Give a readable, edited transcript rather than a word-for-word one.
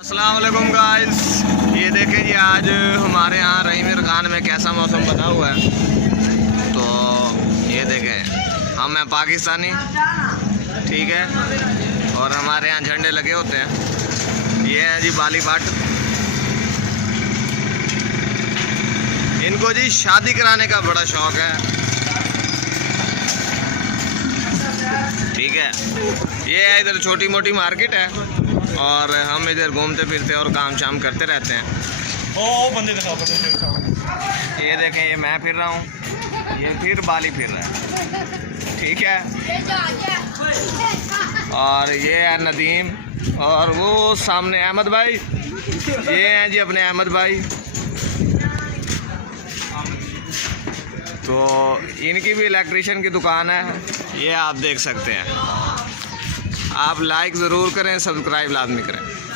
अस्सलाम वालेकुम गाइस, ये देखें जी आज हमारे यहाँ रहीम खान में कैसा मौसम बना हुआ है। तो ये देखें हम हैं पाकिस्तानी, ठीक है, और हमारे यहाँ झंडे लगे होते हैं। ये हैं जी बाली भट्ट, इनको जी शादी कराने का बड़ा शौक़ है, ठीक है। ये है इधर छोटी मोटी मार्केट है और हम इधर घूमते फिरते और काम शाम करते रहते हैं। ओ बंदे दिखाओ। ये देखें, ये मैं फिर रहा हूँ, ये फिर बाली फिर रहा है, ठीक है। और ये है नदीम और वो सामने अहमद भाई, ये हैं जी अपने अहमद भाई। तो इनकी भी इलेक्ट्रिशियन की दुकान है, ये आप देख सकते हैं। आप लाइक ज़रूर करें, सब्सक्राइब लाजमी करें।